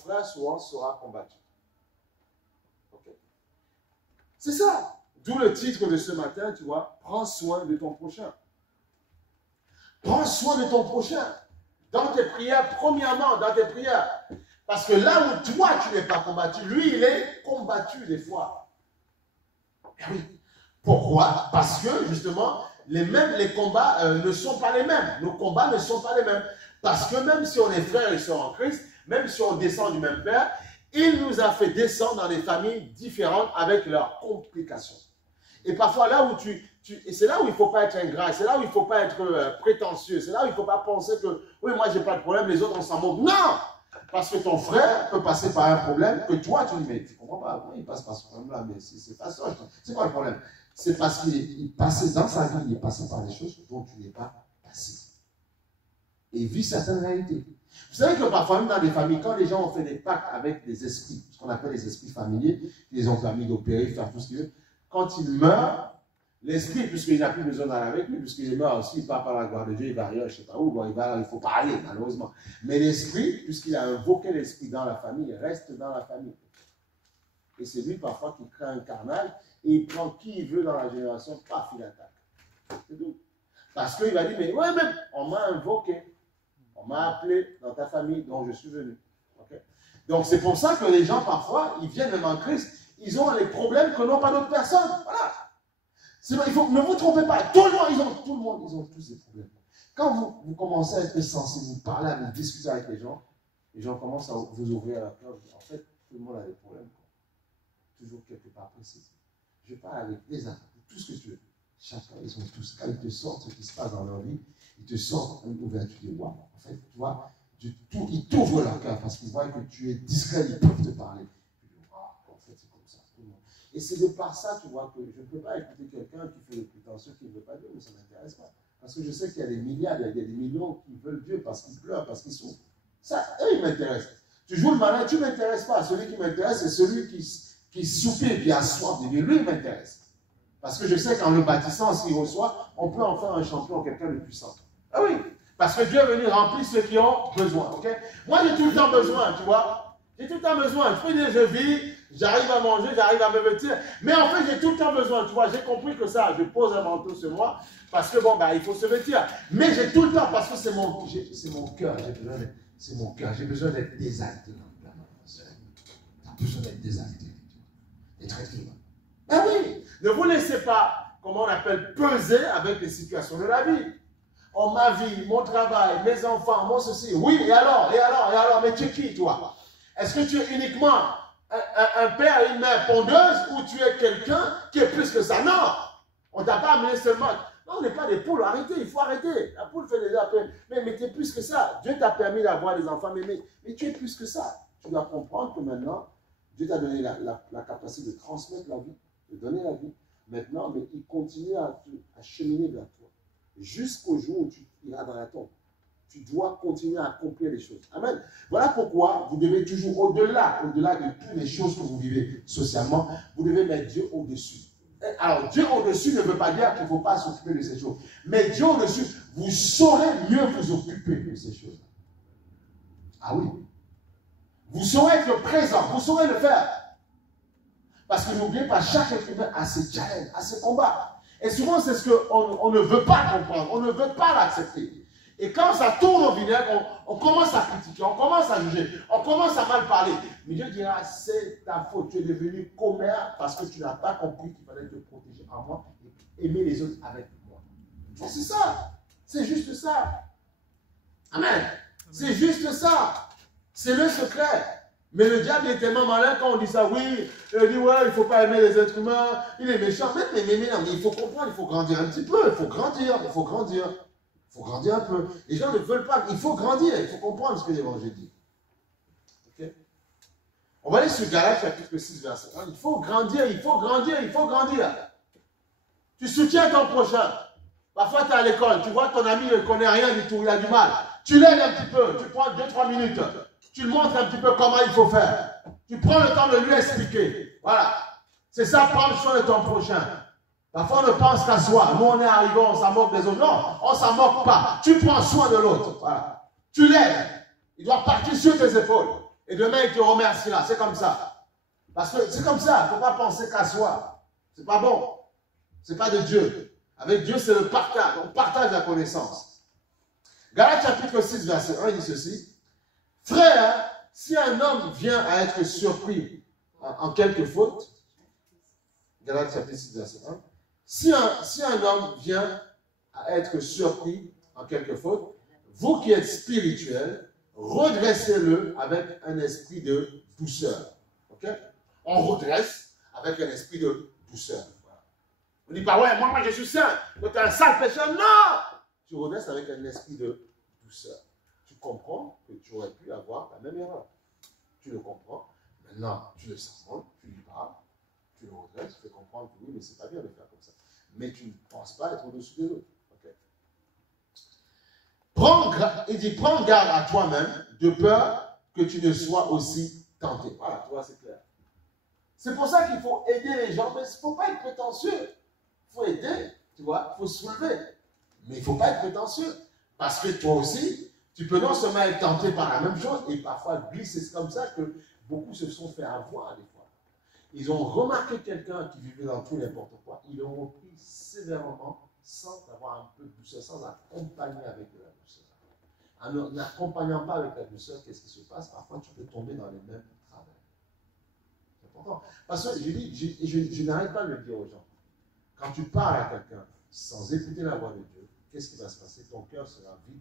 frère souvent sera combattu. Okay. C'est ça. D'où le titre de ce matin, tu vois, prends soin de ton prochain. Prends soin de ton prochain. Dans tes prières, premièrement, dans tes prières. Parce que là où toi, tu n'es pas combattu, lui, il est combattu des fois. Et oui. Pourquoi? Parce que, justement, les combats ne sont pas les mêmes. Nos combats ne sont pas les mêmes. Parce que même si on est frères et sœurs en Christ, même si on descend du même Père, il nous a fait descendre dans des familles différentes avec leurs complications. Et parfois, là où et c'est là où il ne faut pas être ingrat, c'est là où il ne faut pas être prétentieux, c'est là où il ne faut pas penser que, oui, moi, je n'ai pas de problème, les autres, on s'en moque. Non! Parce que ton frère peut passer par un problème que toi, tu dis, mais tu ne comprends pas, pourquoi il passe par ce problème-là? Mais c'est pas ça. C'est quoi le problème? C'est parce qu'il passait dans sa vie, il est passé par des choses dont tu n'es pas passé. Et vit certaines réalités. Vous savez que parfois, même dans des familles, quand les gens ont fait des pactes avec des esprits, ce qu'on appelle les esprits familiers, ils les ont permis d'opérer, faire tout ce qu'ils veulent, quand ils meurent, l'esprit, puisqu'il n'a plus besoin d'aller avec lui, puisqu'il est mort aussi, il ne part pas à la gloire de Dieu, il va ailleurs, je ne sais pas où, bon, il ne faut pas aller, malheureusement. Mais l'esprit, puisqu'il a invoqué l'esprit dans la famille, il reste dans la famille. Et c'est lui, parfois, qui crée un carnage, et il prend qui il veut dans la génération, paf, il attaque. C'est tout. Parce qu'il va dire, mais ouais, mais on m'a invoqué, on m'a appelé dans ta famille, donc je suis venu. Okay? Donc c'est pour ça que les gens, parfois, ils viennent même en Christ, ils ont les problèmes que n'ont pas d'autres personnes. Voilà. Ne vous trompez pas. Tout le monde, ils ont tous des problèmes. Quand vous commencez à être sensible, vous parlez, vous discutez avec les gens commencent à vous ouvrir la cœur. En fait, tout le monde a des problèmes. Toujours quelque part précis. Je parle avec des enfants, tout ce que tu veux. Chacun, ils ont tous. Quand ils te sortent ce qui se passe dans leur vie, ils te sortent une ouverture de waouh. En fait, tu vois, ils t'ouvrent leur cœur parce qu'ils voient que tu es discret, ils peuvent te parler. En fait, c'est comme ça. Et c'est de par ça, tu vois, que je ne peux pas écouter quelqu'un qui fait le prétentieux, qui ne veut pas Dieu, mais ça ne m'intéresse pas. Parce que je sais qu'il y a des milliards, il y a des millions qui veulent Dieu parce qu'ils pleurent, parce qu'ils souffrent. Ça, eux, ils m'intéressent. Tu joues le malin, tu ne m'intéresses pas. Celui qui m'intéresse, c'est celui qui soupire, qui a soif de Dieu. Lui, il m'intéresse. Parce que je sais qu'en le bâtissant, s'il reçoit, on peut en faire un champion, quelqu'un de puissant. Ah oui, parce que Dieu est venu remplir ceux qui ont besoin. Okay? Moi, j'ai tout le temps besoin, tu vois. J'ai tout le temps besoin. Je peux dire, je vis, j'arrive à manger, j'arrive à me vêtir. Mais en fait, j'ai tout le temps besoin, tu vois. J'ai compris que ça, je pose un manteau sur moi, parce que bon, bah, il faut se vêtir. Mais j'ai tout le temps, parce que c'est mon cœur, c'est mon cœur. J'ai besoin d'être désalté. J'ai besoin d'être désalté. D'être écrivain. Ah oui, ne vous laissez pas, comment on appelle, peser avec les situations de la vie. Oh, ma vie, mon travail, mes enfants, mon ceci. Oui, et alors, mais tu es qui, toi? Est-ce que tu es uniquement un père et une mère pondeuse ou tu es quelqu'un qui est plus que ça? Non, on ne t'a pas amené seulement. Non, on n'est pas des poules, arrêtez, il faut arrêter. La poule fait déjà peine. Mais tu es plus que ça. Dieu t'a permis d'avoir des enfants, mais tu es plus que ça. Tu dois comprendre que maintenant, Dieu t'a donné la capacité de transmettre la vie, de donner la vie. Maintenant, mais il continue à cheminer vers toi. Jusqu'au jour où tu iras dans la tombe. Tu dois continuer à accomplir les choses. Amen. Voilà pourquoi vous devez toujours, au-delà de toutes les choses que vous vivez socialement, vous devez mettre Dieu au-dessus. Alors, Dieu au-dessus ne veut pas dire qu'il ne faut pas s'occuper de ces choses. Mais Dieu au-dessus, vous saurez mieux vous occuper de ces choses. Ah oui. Vous saurez être présent, vous saurez le faire. Parce que n'oubliez pas, chaque être humain a ses challenges, a ses combats. Et souvent, c'est ce qu'on ne veut pas comprendre, on ne veut pas l'accepter. Et quand ça tourne au vinaigre, on commence à critiquer, on commence à juger, on commence à mal parler. Mais Dieu dira, c'est ta faute, tu es devenu commère parce que tu n'as pas compris qu'il fallait te protéger en moi et aimer les autres avec moi. C'est ça, c'est juste ça. Amen. C'est juste ça. C'est le secret. Mais le diable est tellement malin quand on dit ça, oui, il dit, ouais, il ne faut pas aimer les êtres humains, il est méchant. Mais il faut comprendre, il faut grandir un petit peu, il faut grandir. Il faut grandir un peu. Les gens ne veulent pas, il faut grandir, il faut comprendre ce que l'évangile dit. Okay? On va aller sur Galates chapitre 6, verset 1. Il faut grandir, il faut grandir, il faut grandir. Tu soutiens ton prochain. Parfois, tu es à l'école, tu vois ton ami ne connaît rien du tout, il a du mal. Tu l'aides un petit peu, tu prends 2-3 minutes. Tu lui montres un petit peu comment il faut faire. Tu prends le temps de lui expliquer. Voilà. C'est ça, prendre soin de ton prochain. Parfois, on ne pense qu'à soi. Nous, on est arrivés, on s'en moque des autres. Non, on ne s'en moque pas. Tu prends soin de l'autre. Voilà. Tu l'aides. Il doit partir sur tes épaules. Et demain, il te remerciera. C'est comme ça. Parce que c'est comme ça. Il ne faut pas penser qu'à soi. C'est pas bon. C'est pas de Dieu. Avec Dieu, c'est le partage. On partage la connaissance. Galates chapitre 6, verset 1, il dit ceci. Frère, si un homme vient à être surpris en quelque faute, Galates chapitre 6, verset 1, si un homme vient à être surpris en quelque faute, vous qui êtes spirituels, redressez-le avec un esprit de douceur. Ok? On redresse avec un esprit de douceur. Voilà. On ne dit pas, ouais, moi je suis saint, toi tu es un sale pécheur. Non! Tu redresses avec un esprit de douceur. Tu comprends que tu aurais pu avoir la même erreur. Tu le comprends. Maintenant, tu le sanctionnes, tu lui parles, tu le redresses, tu fais comprendre que oui, mais c'est pas bien de faire comme ça. Mais tu ne penses pas être au-dessus des autres. Okay. Il dit, prends garde à toi-même, de peur que tu ne sois aussi tenté. Voilà, tu vois, c'est clair. C'est pour ça qu'il faut aider les gens, mais il ne faut pas être prétentieux. Il faut aider, tu vois, il faut soulever. Mais il ne faut pas être prétentieux. Parce que toi aussi, tu peux non seulement être tenté par la même chose et parfois glisser. C'est comme ça que beaucoup se sont fait avoir des fois. Ils ont remarqué quelqu'un qui vivait dans tout n'importe quoi. Ils l'ont repris sévèrement sans avoir un peu de douceur, sans accompagner avec de la douceur. En n'accompagnant pas avec la douceur, qu'est-ce qui se passe? Parfois, tu peux tomber dans les mêmes travers. C'est important. Parce que je n'arrête pas de le dire aux gens. Quand tu parles à quelqu'un sans écouter la voix de Dieu, qu'est-ce qui va se passer? Ton cœur sera vide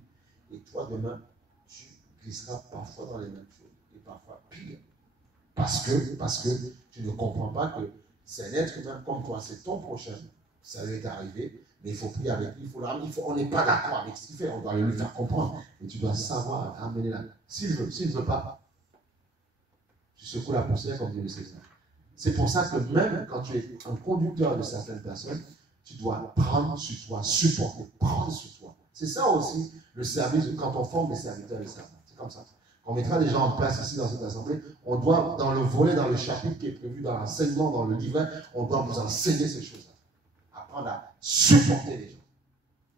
et toi, demain, tu glisseras parfois dans les mêmes choses et parfois pire. Parce que tu ne comprends pas que c'est un être humain comme toi, c'est ton prochain, ça lui est arrivé, mais il faut prier avec lui, on n'est pas d'accord avec ce qu'il fait, on doit lui faire comprendre. Et tu dois savoir ramener la. S'il ne veut pas, tu secoues la poussière comme dit le Seigneur. C'est pour ça que même quand tu es un conducteur de certaines personnes, tu dois prendre sur toi, supporter, prendre sur toi. C'est ça aussi le service quand on forme des serviteurs et des servantes. C'est comme ça. On mettra des gens en place ici dans cette assemblée. On doit, dans le volet, dans le chapitre qui est prévu dans l'enseignement, dans le livret, on doit vous enseigner ces choses-là. Apprendre à supporter les gens.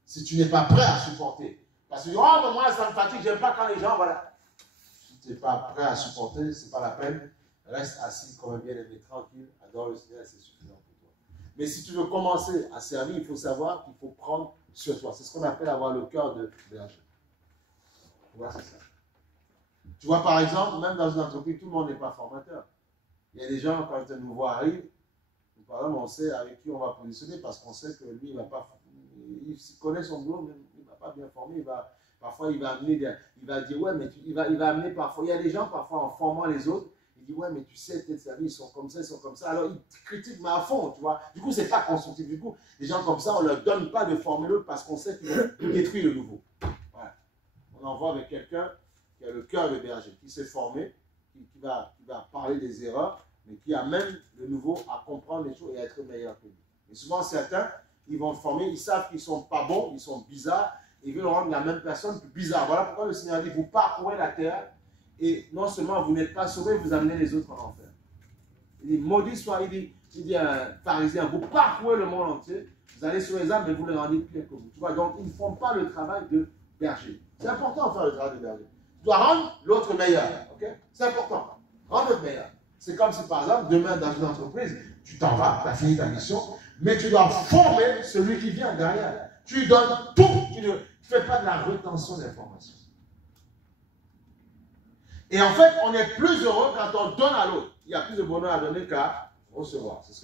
Si tu n'es pas prêt à supporter, parce que oh, moi ça me fatigue, j'aime pas quand les gens, voilà. Si tu n'es pas prêt à supporter, c'est pas la peine. Reste assis comme un bien-aimé tranquille, adore le Seigneur, c'est suffisant pour toi. Mais si tu veux commencer à servir, il faut savoir qu'il faut prendre sur toi. C'est ce qu'on appelle avoir le cœur de berger. Tu vois, c'est ça. Tu vois, par exemple, même dans une entreprise, tout le monde n'est pas formateur. Il y a des gens, quand un nouveau arrive, par exemple, on sait avec qui on va positionner parce qu'on sait que lui, il va pas, il connaît son boulot, mais il ne va pas bien former. Parfois, il va amener, il va dire, ouais, mais il va amener parfois, il y a des gens, parfois, en formant les autres, il dit, ouais, mais tu sais, tes services, ils sont comme ça, ils sont comme ça. Alors, ils critiquent, mais à fond, tu vois. Du coup, ce n'est pas constructif. Du coup, les gens comme ça, on ne leur donne pas de former l'autre parce qu'on sait qu'ils vont détruire le nouveau. Voilà. On en voit avec quelqu'un qui a le cœur de berger, qui s'est formé, qui va parler des erreurs, mais qui amène le nouveau à comprendre les choses et à être meilleur que lui. Et souvent, certains, ils vont former, ils savent qu'ils ne sont pas bons, ils sont bizarres, et ils veulent rendre la même personne plus bizarre. Voilà pourquoi le Seigneur dit, vous parcourez la terre, et non seulement vous n'êtes pas sauvés, vous amenez les autres en enfer. Il dit, maudit soit, il dit à un pharisien, vous parcourez le monde entier, vous allez sur les âmes, mais vous les rendez pire que vous. Tu vois, donc ils ne font pas le travail de berger. C'est important de faire le travail de berger. Tu dois rendre l'autre meilleur. Okay? C'est important. Rendre l'autre meilleur. C'est comme si, par exemple, demain, dans une entreprise, tu t'en vas, tu as fini ta mission, mais tu dois former celui qui vient derrière. Tu lui donnes tout. Tu ne fais pas de la rétention d'informations. Et en fait, on est plus heureux quand on donne à l'autre. Il y a plus de bonheur à donner qu'à recevoir. C'est ce que